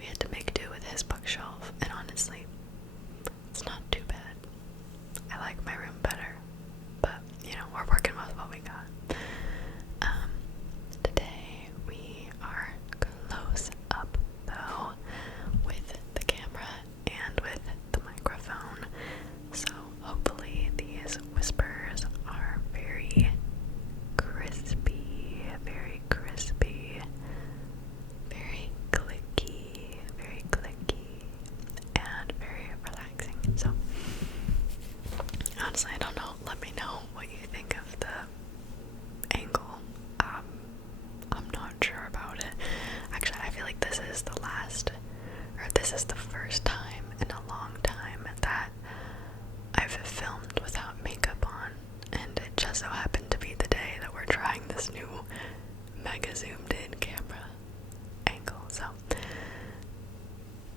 we had to make do with his bookshelf, and honestly, it's not too bad. I like my room better, but we're working with what we got. Today we are close up though with the camera and with the microphone, so hopefully these whispers are very crispy, very clicky, and very relaxing. So honestly, I don't know. Let me know what you think of the angle. I'm not sure about it. Actually, I feel like this is the first time in a long time that I've filmed without makeup on, and it just so happened to be the day that we're trying this new mega zoomed in camera angle, so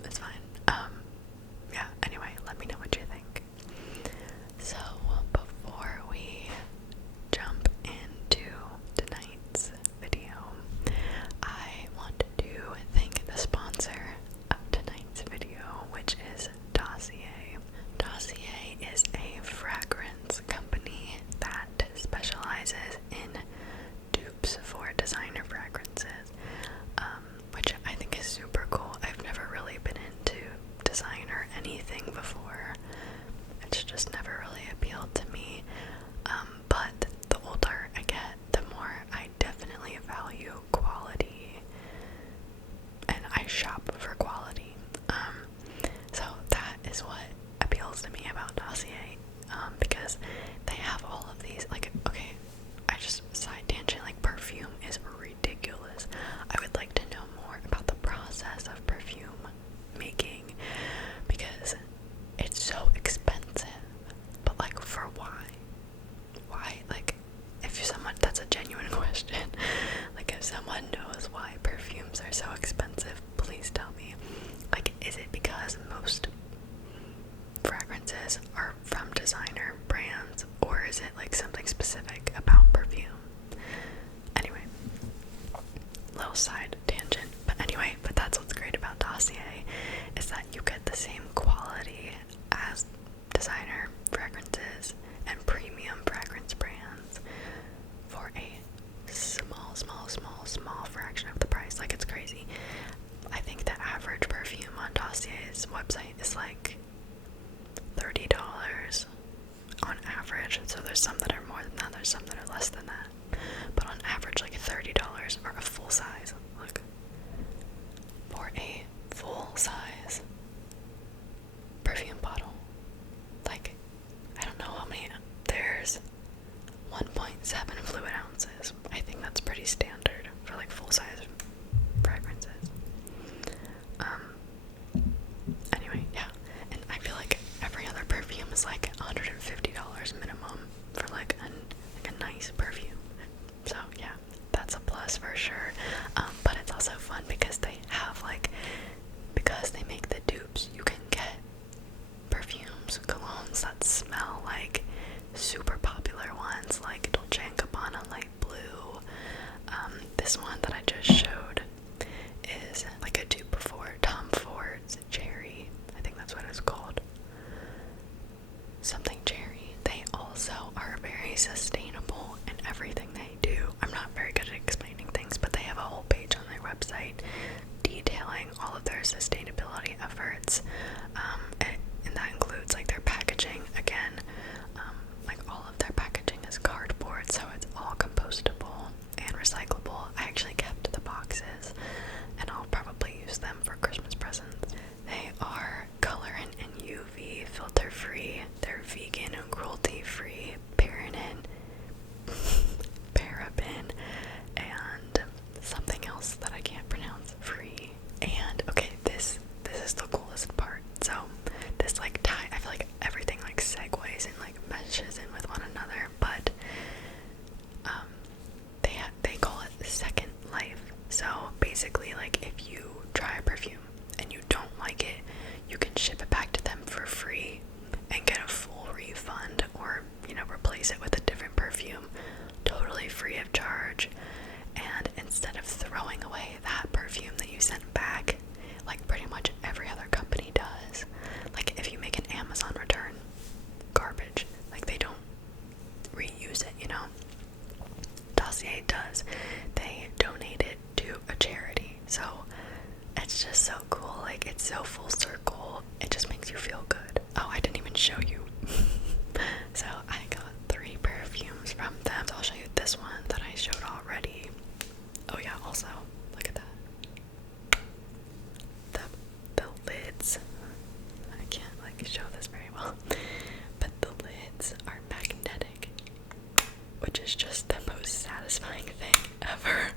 it's fine. Yeah, anyway, let me know what you think. So, before we jump into tonight's video, I want to thank the sponsor of tonight's video, which is Dossier. Dossier is a fragrance company that specializes in dupes for designer fragrances, which I think is super cool. I've never really been into design or anything before. It's just never really appealed to me. But the older I get, the more I definitely value quality, and I shop for quality. So that is what appeals to me about Dossier, because they have all of these, like, okay, I just side tangent, like, perfume is ridiculous. I would like to know more about the process of perfume making, because it's so expensive, but like, for why, like, if someone, that's a genuine question, like, if someone knows why perfumes are so expensive, please tell me. Like, is it because most fragrances are from designer brands, or is it like something specific about perfume? Anyway, little side tangent, but that's what's great about Dossier, is that you get the same quality as designer fragrances and premium fragrance brands for a small fraction of the price. Like, it's crazy. I think the average perfume on Dossier's website is like $30 on average. So there's some that are more than that, there's some that are less than that. But on average, like $30 for a full size. Look. For a full size perfume bottle. Like, I don't know how many. There's 1.7 fluid ounces. I think that's pretty standard for like full size fragrances. Anyway, yeah. And I feel like every other perfume is like $150 minimum for like a nice perfume. So yeah, that's a plus for sure. But it's also fun because they have because they make the dupes, you can get perfumes, colognes that smell like super popular ones, like Dolce & Gabbana Light Blue. This one that I just showed is like a dupe for Tom Ford's Cherry. I think that's what it's called. Something Cherry. They also are very sustainable in everything they do. I'm not very good at explaining things, but they have a whole page on their website detailing all of their sustainability efforts, and that includes like their packaging. Again, like all of their packaging is cardboard, so it's all compostable and recyclable. I actually kept the boxes, and I'll probably use them for Christmas presents. They are color and UV filter free. They're vegan and cruelty free, paraben, and something else that I can't pronounce, free. And okay, this is the coolest part. So this like I feel like everything like segues and like meshes in with one another, but they call it Second Life. So basically, like, if you try a perfume and you don't like it, you can ship it back to them for free and get a full refund, or replace it with a different perfume totally free of charge. And instead of throwing away that perfume that you sent back, like, pretty so cool. Like, it's so full circle. It just makes you feel good. Oh, I didn't even show you. So I got 3 perfumes from them. So I'll show you this one that I showed already. Oh yeah, also, look at that. The lids. I can't like show this very well. But the lids are magnetic, which is just the most satisfying thing ever.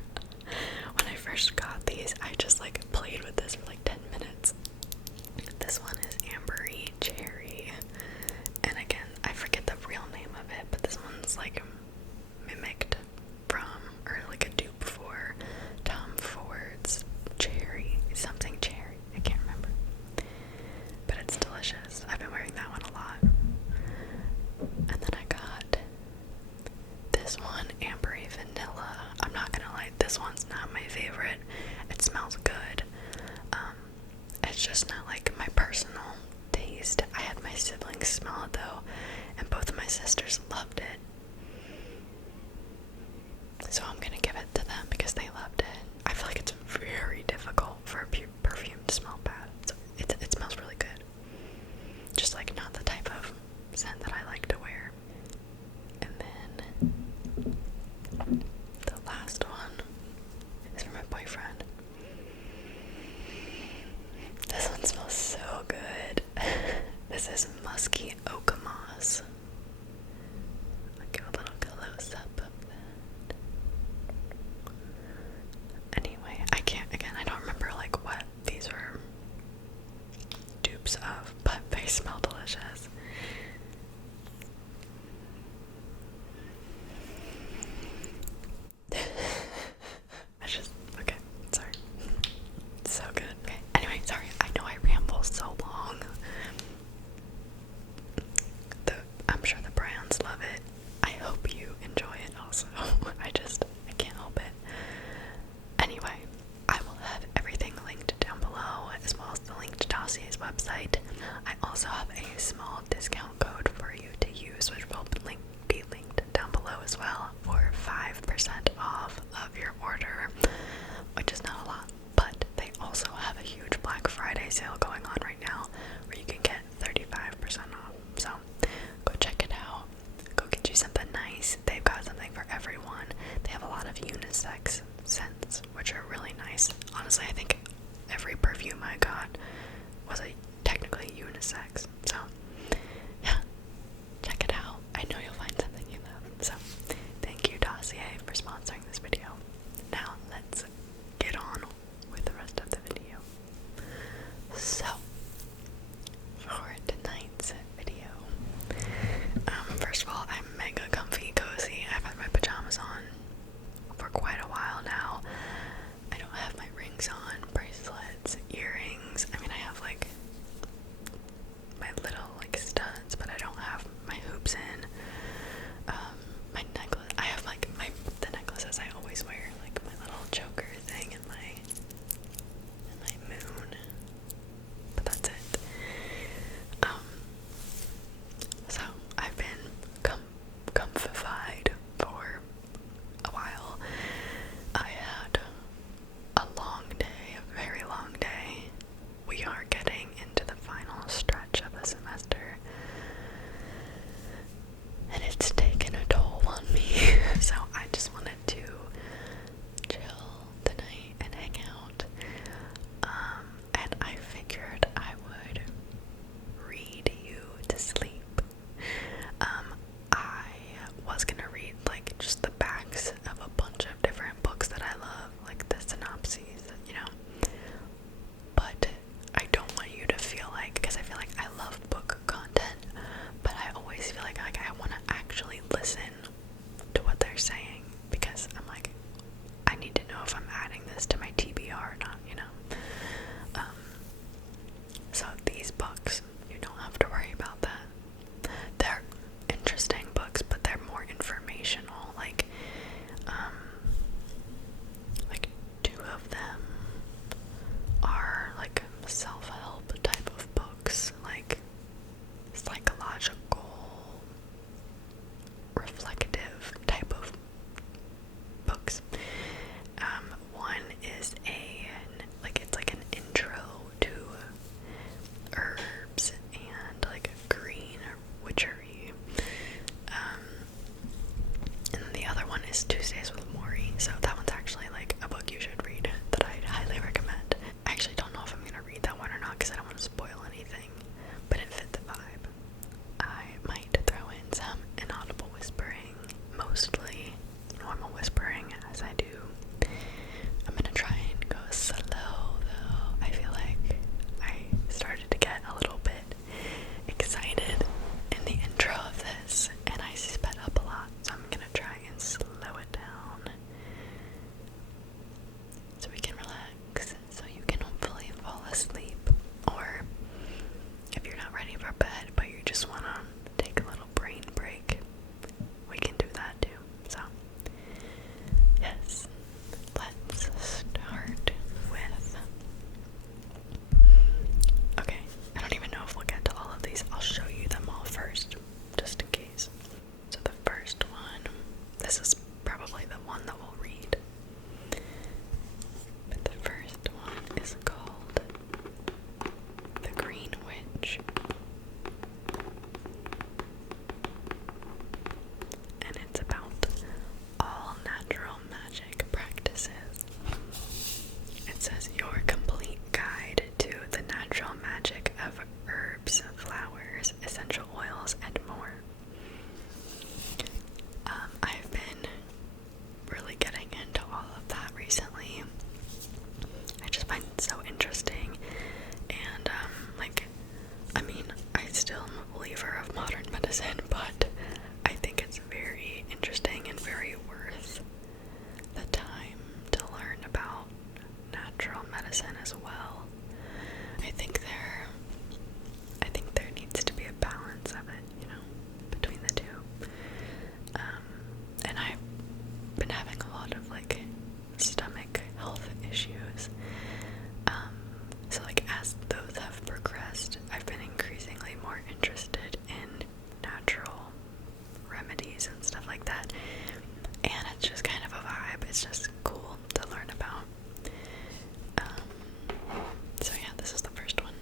When I first got these, I just like played with this for like 10 minutes. This one is Ambery Cherry. And again, I forget the real name of it, but this one's like mimicked from, or like a dupe for Tom Ford's Cherry. Something Cherry. I can't remember. But it's delicious. I've been wearing that one a lot. And then I got this one, Ambery Vanilla. I'm not gonna lie, this one's not my favorite. It smells good. It's just not like my personal taste. I had my siblings smell it though, and both of my sisters loved it. So I'm gonna give it to them because they loved it. I feel like it's very difficult for a perfume to smell bad. So it smells really good. Just like not the type of scent that I like to wear. And then the last one is for my boyfriend. This one smells so good. This is musky oak moss. I'll give a little close up of that. Anyway, I don't remember like what these were dupes of, but they smell delicious. Okay, sorry. So good. Okay, anyway, sorry, I know I ramble so long. I'm sure the brands love it. I hope you enjoy it also. I can't help it. Anyway, I will have everything linked down below, as well as the link to Dossier's website. I also have a small discount code for you to use, which will be linked down below as well, for 5% off of your order, which is not a lot, but they also have a huge Black Friday sale going on right now, where you can get 35% off. So go check it out. Go get you something nice. They've got something for everyone. They have a lot of unisex scents, which are really nice. Honestly, I think every perfume I got was technically unisex. So yeah, check it out. I know you'll find something you love. So thank you, Dossier, for sponsoring this video. Now let's get on with the rest of the video. So for tonight's video, first of all, I'm mega comfy, cozy. I've had my pajamas on for quite a while now. I don't have my rings on, bracelets, more interested in natural remedies and stuff like that. And it's just kind of a vibe. It's just cool to learn about. So yeah, this is the first one.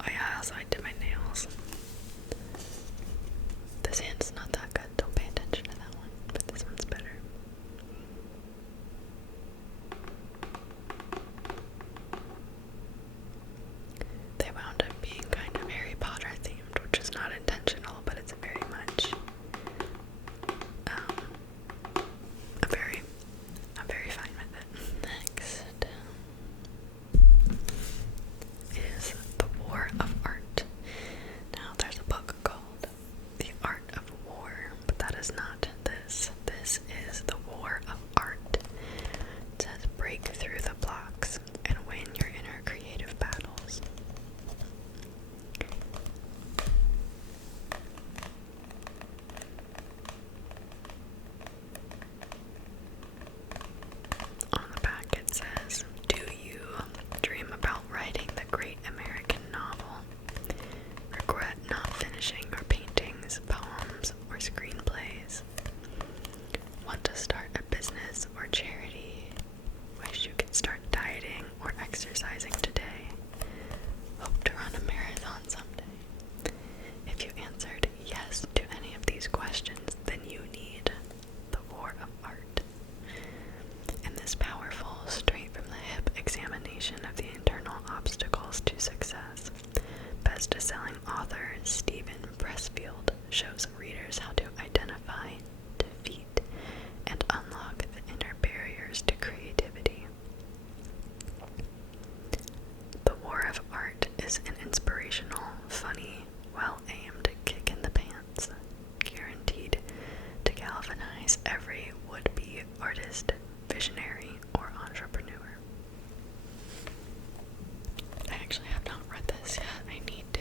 Oh yeah, also I did my nails. This hand's not that good, don't pay attention to that one, but this one's better. They wound up being kind of Harry Potter themed, which is not intentional, but it's very much I'm very fine with it. Next is The War of Art. Now there's a book called The Art of War, but that is not this. This is The War of Art. It says break through the blocks and win your inner creative battles. On the back it says, do you dream about writing the great American novel? Regret not finishing your paintings, poems, or screenplays? Want to start a business or charity? Wish you could start dieting or exercising today? Hope to run a marathon someday? If you answered yes to any of these questions, then you need The War of Art. In this powerful, straight-from-the-hip examination of the internal obstacles to success, best-selling author Stephen Pressfield shows readers how to identify, defeat, and unlock the inner barriers to creativity. The War of Art is an inspirational, funny, well-aimed kick in the pants, guaranteed to galvanize every would-be artist, visionary, or entrepreneur. I actually have not read this yet. I need to.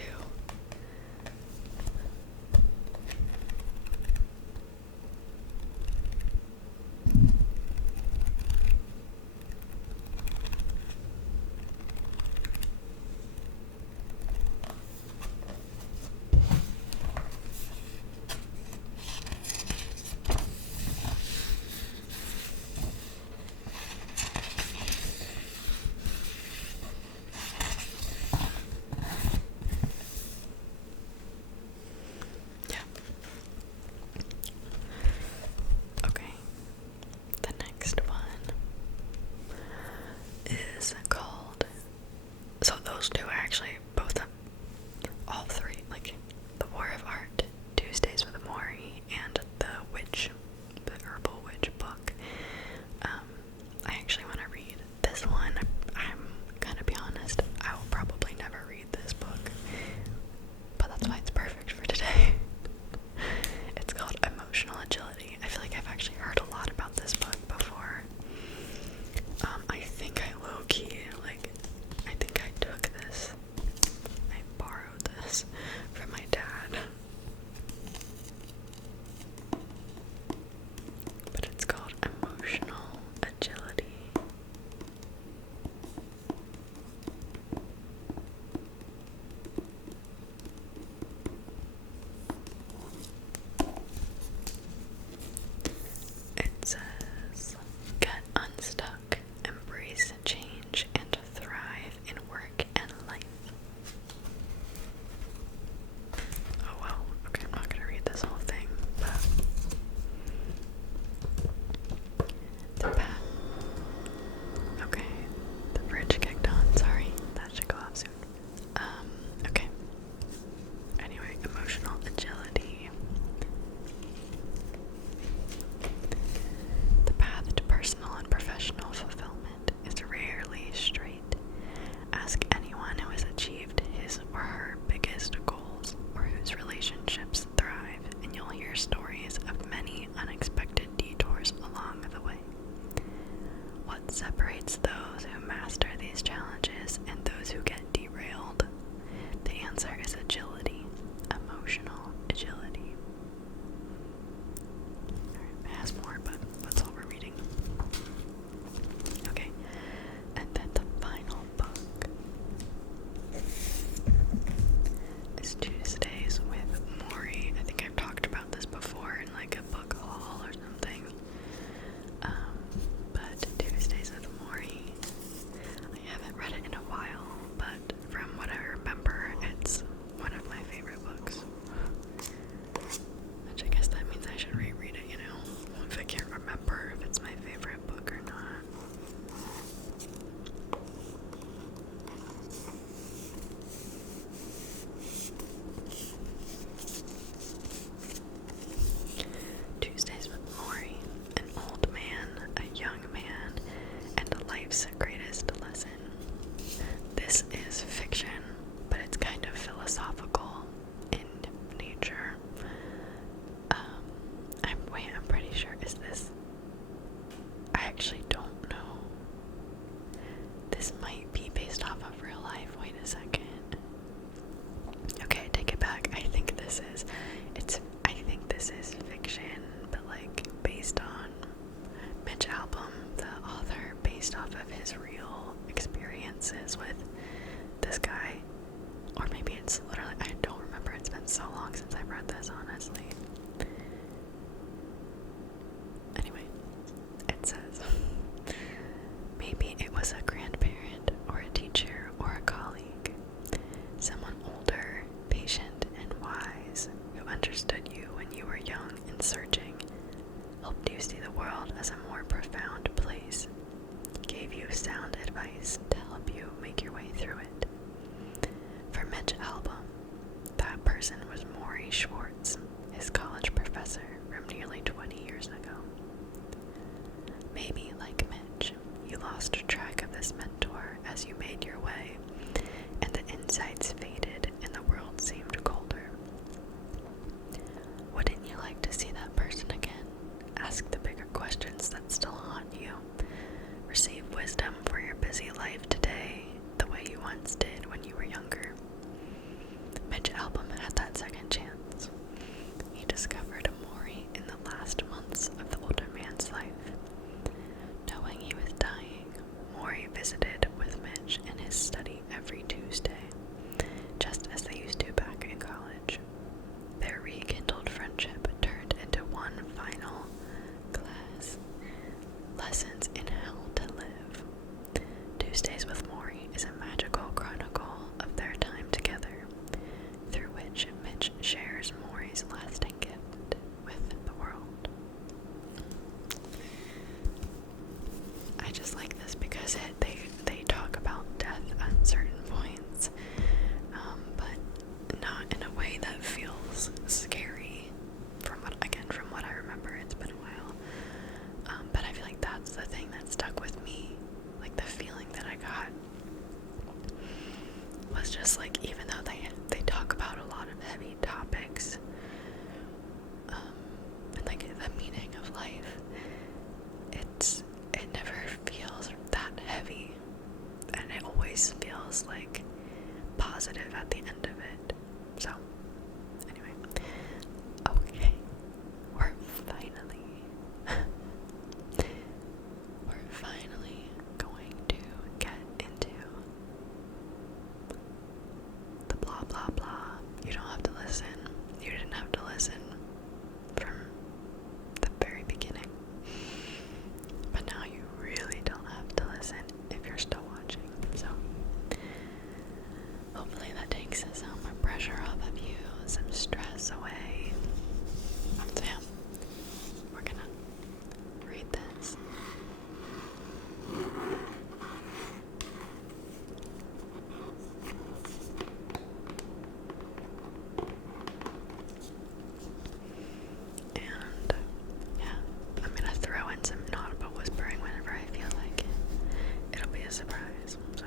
so long since I've read this, honestly. Anyway, it says, maybe it was a grandparent or a teacher or a colleague, someone older, patient, and wise, who understood you when you were young and searching, helped you see the world as a more profound place, gave you sound advice to help you make your way through it. For Mitch Albom, that person was Maury Schwartz, his college professor from nearly 20 years ago. Maybe, like Mitch, you lost track of this mentor as you made your way, and the insights faded and the world seemed colder. Wouldn't you like to see that person again? Ask the bigger questions that still haunt you. Receive wisdom for your busy life today, the way you once did when you were younger. Mitch Albom had that second chance. He discovered Maury in the last months of the older man's life. Knowing he was dying, Maury visited with Mitch in his study every Tuesday, just as they used to back in college. Their rekindled friendship turned into one final class, Lessons in How to Live. Tuesdays with Maury is a magical chronicle of their time together, through which Mitch shares Maury's lasting gift with the world. I just like this because they talk about death at certain points, but not in a way that feels scary. From what I remember, it's been a while. But I feel like that's the thing that stuck with me. Like the feeling that I got was just like, even though they talk about a lot of heavy topics, and like the meaning of life, it never feels that heavy, and it always feels like positive at the end of it. So anyway, okay, we're finally going to get into the blah blah blah. You don't have to listen. You didn't have to listen from the very beginning. But now you really don't have to listen if you're still watching. So hopefully that takes some pressure off of you, some stress away. So yeah, we're gonna read this. And yeah, I'm gonna throw in some inaudible whispering whenever I feel like it. It'll be a surprise. So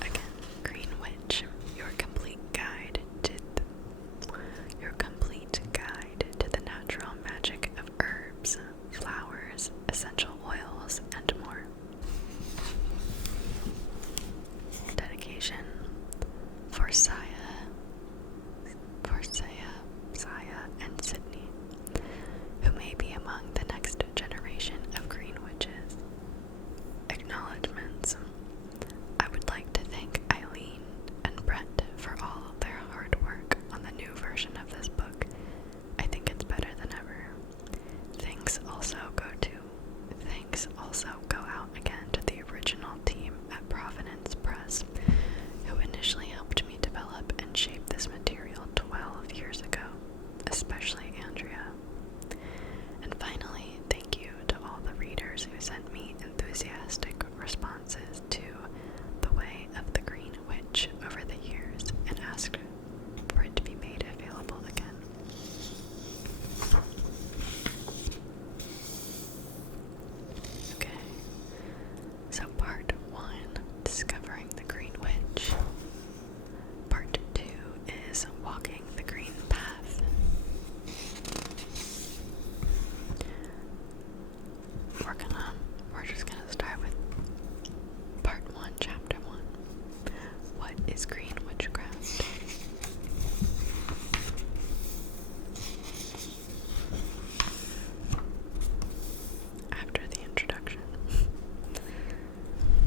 again, Green Witch, your complete guide to the natural magic of herbs, flowers, essential oils, and more. Dedication for Saya, and Sydney, who may be among the next generation of green witches. Acknowledgements. I would like to thank Eileen and Brett for all of their hard work on the new version of this book. I think it's better than ever. Thanks also go out again to the original team at Providence Press, who initially helped me develop and shape this material 12 years ago, especially Andrea. And finally, thank you to all the readers who sent me enthusiastic responses to The Way of the Green Witch over the years and asked for it to be made available again. Okay, so part 1, discovering the Green Witch. Part 2 is walking the green path. We're just gonna start with part 1, chapter 1. What is green witchcraft? After the introduction.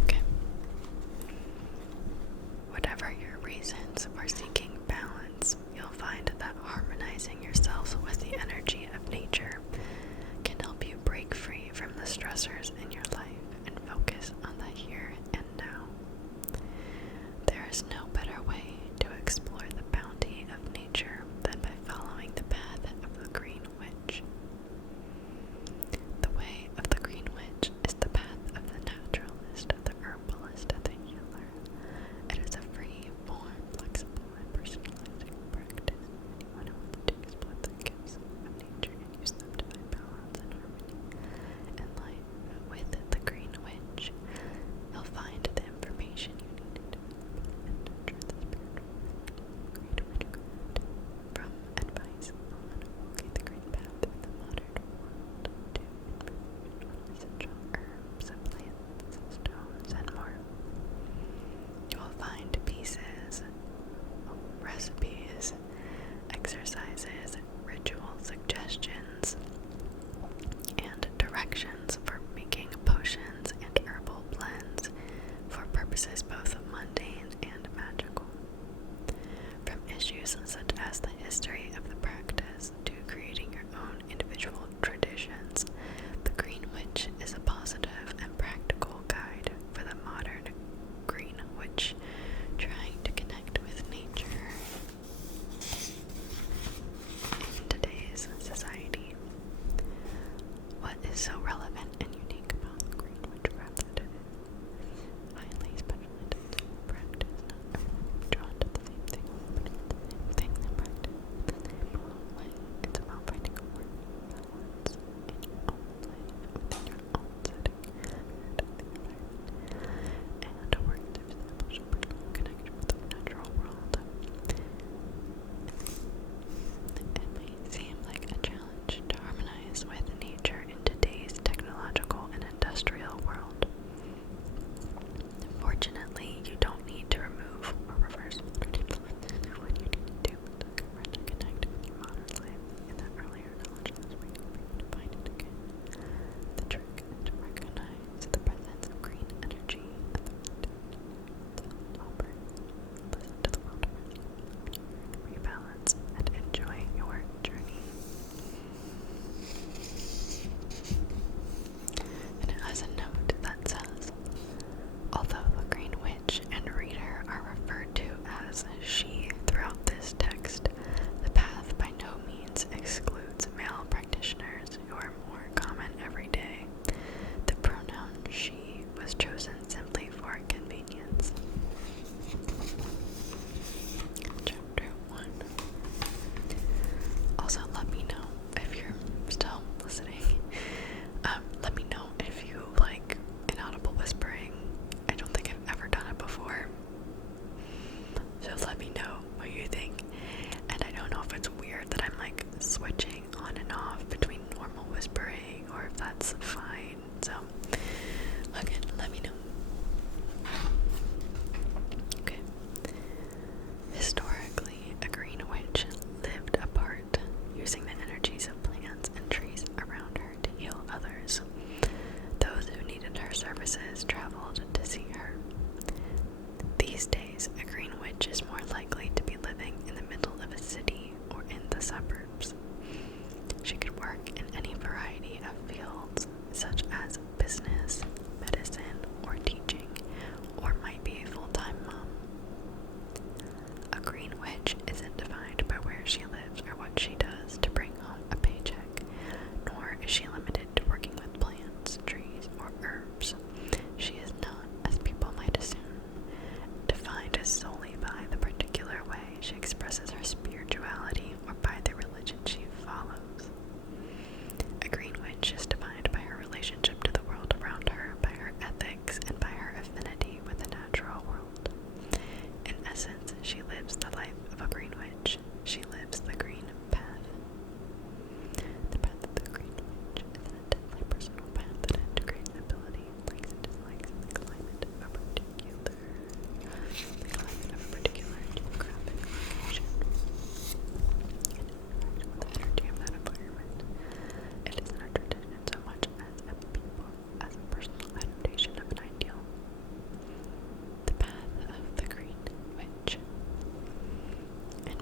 Okay. Whatever your reason is no better way to explore the bounty of nature than by following the path of the Green Witch. The way of the Green Witch is the path of the naturalist, the herbalist, and the healer. It is a free, form, flexible, and personalizing practice. Anyone who wants to explore the gifts of nature and use them to find balance and harmony in life. With the Green Witch, you'll find the information you need to enter the spiritual Great Witchcraft. From advice on walking the green path in the modern world to information on essential herbs, plants, stones, and more. You will find pieces, recipes, exercises, ritual suggestions, and directions for making potions and herbal blends for purposes both mundane and magical. From issues such as the history of the practice to creating your own individual traditions, the Green Witch is a positive and practical guide for the modern Green Witch trying to connect with nature in today's society. What is so relevant and unique about the Green Witchcraft that it is highly specialized practice? Not everyone drawn to the same thing, but it's the same thing they practice the same way. It's about finding a work balance in your own life, within your own setting, and a work to establish a personal connection with the natural world. It may seem like a challenge to harmonize with nature in today's technological and industrial world. Fortunately, you don't need to remove or reverse modern influences. What you need to do is to connect with your modern life in the earlier knowledge is waiting for you to find it again. The trick is to recognize the presence of green energy and the operate. Listen to the world around you, rebalance, and enjoy your journey. And it has a note that says, although the Green Witch and reader are referred to as she throughout this text, the path by no means excludes male practitioners who are more common every day. The pronoun she was chosen simply for convenience. Chapter 1. Also, let me know if you're still listening. Let me know if you like inaudible whispering. I don't think I've ever done it before. So let me know what you think. And I don't know if it's weird that I'm like switching on and off between normal whispering or if that's fine. So, again, let me know. Okay. Historically, a Green Witch lived apart, using the energies of plants and trees around her to heal others. Those who needed her services traveled to see her. These days, a Green Witch is more likely to be living in the middle of a city or in the suburbs. She could work in any variety of fields, such as business, medicine, or teaching, or might be a full-time mom. A Green Witch isn't defined by where she lives or what she does to bring home a paycheck, nor is she limited to working with plants, trees, or herbs. She is not, as people might assume, defined solely by the particular way she expresses her spirituality or by the religion she follows. A Green Witch is defined by her relationship to the world around her, by her ethics, and by her affinity with the natural world. In essence, she lives the life of a Green Witch. She lives the green path. The path of the Green Witch is an intensely personal path that integrates ability, likes and dislikes, and the climate of a particular geographic location. And interaction with the energy of that environment. It is not a tradition so much as a personal adaptation of an ideal. The path of the Green Witch. And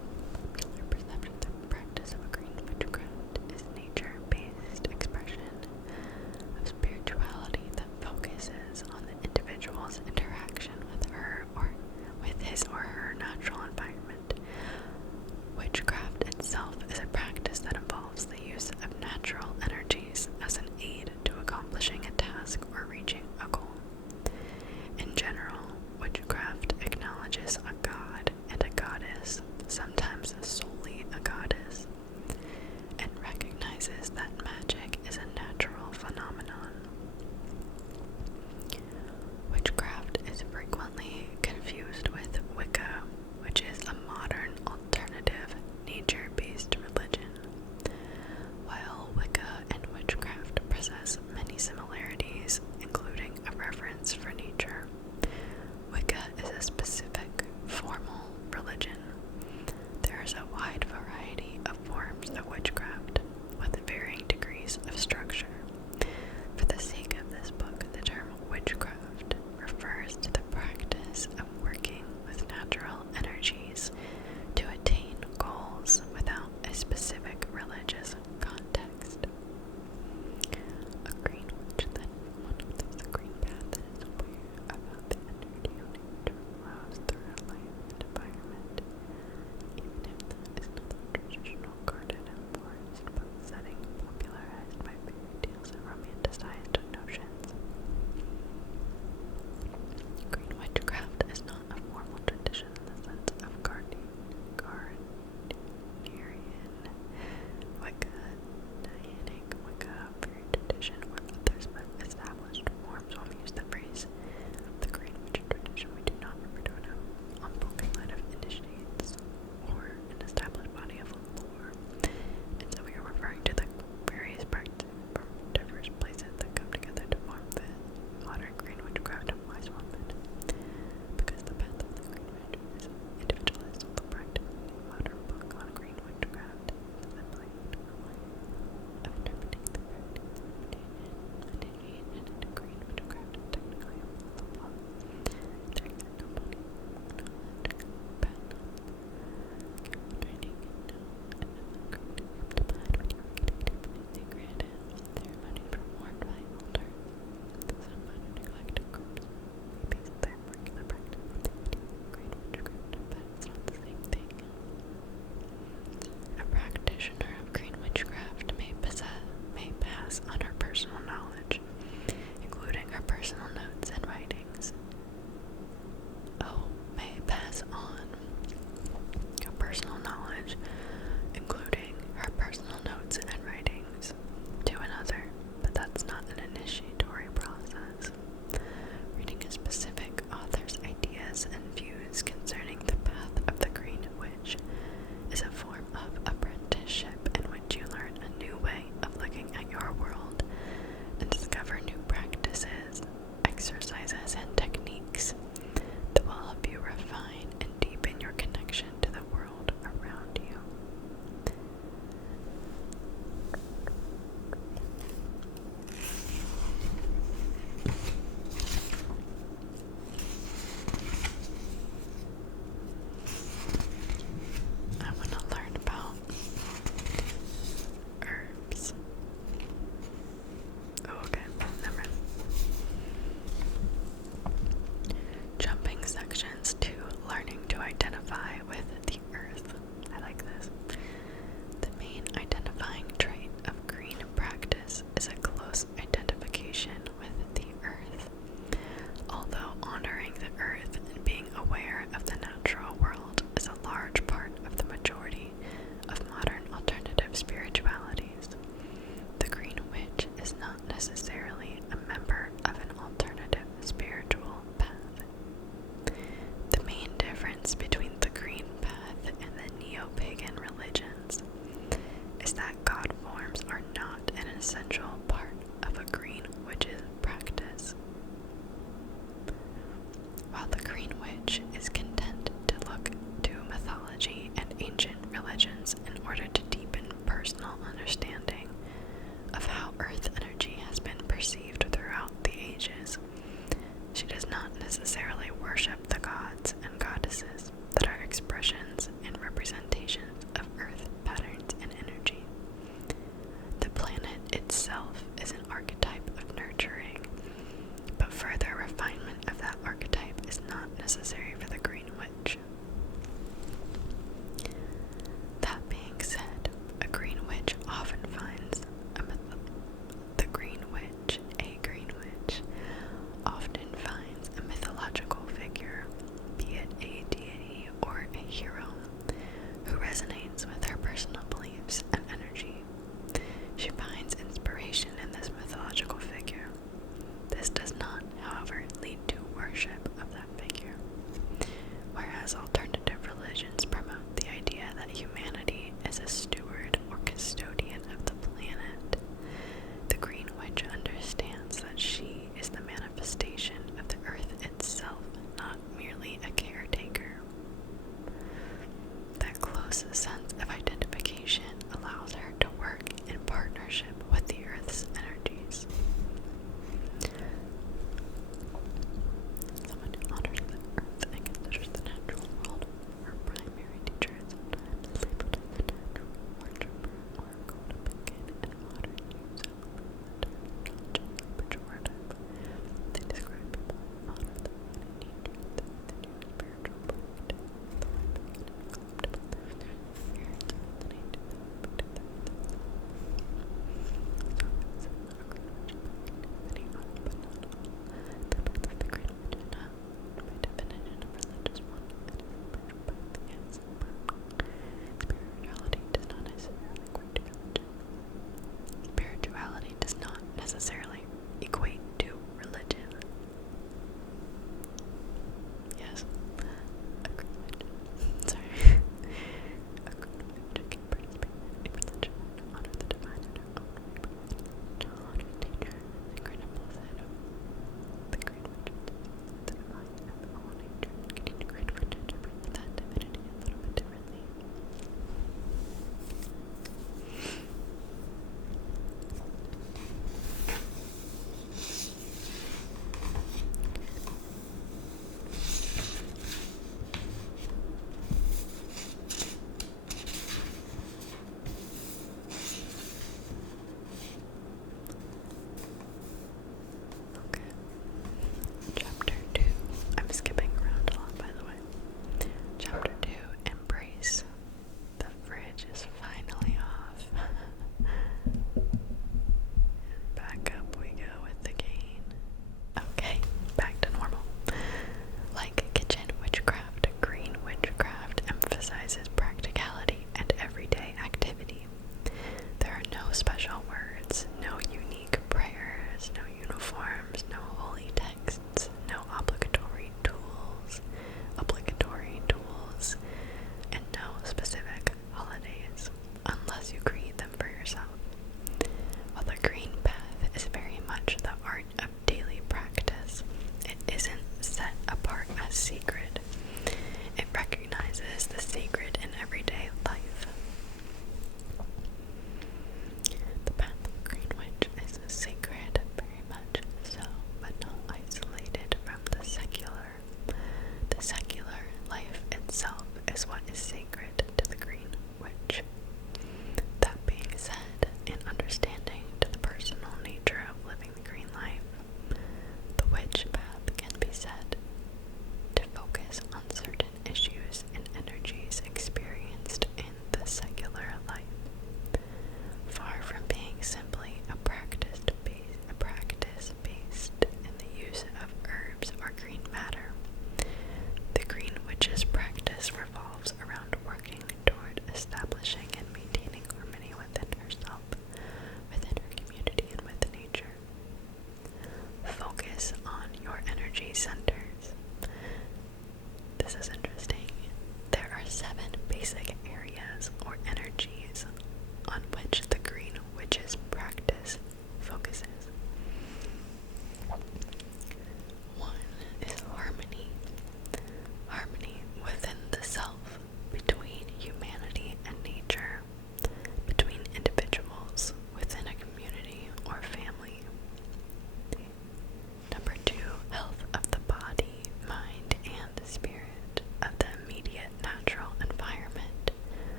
identify with the earth. I like this. The main identifying trait of green practice is a close identification with the earth. Although honoring the earth and being aware of the natural world is a large part of the majority of modern alternative spiritualities, the Green Witch is not necessarily a member of an alternative spiritual path. The main difference between the Green Path and the neo-pagan religions is that God forms are not an essential part of a Green Witch's practice. While the Green Witch is content to look to mythology and ancient religions in order to deepen personal understanding of how earth energy has been perceived throughout the ages, she does not necessarily worship the gods and goddesses that are expressions and representations of earth patterns and energy. The planet itself is an archetype of nurturing, but further refinement of that archetype is not necessary for the Green Witch. That being said, a Green Witch often finds often finds a mythological figure, be it a deity or a hero, who resonates with her personal beliefs and energy. She finds inspiration in this mythological figure. This does not, however, lead to worship of that figure, whereas alternative religions promote the idea that humanity is a steward or custodian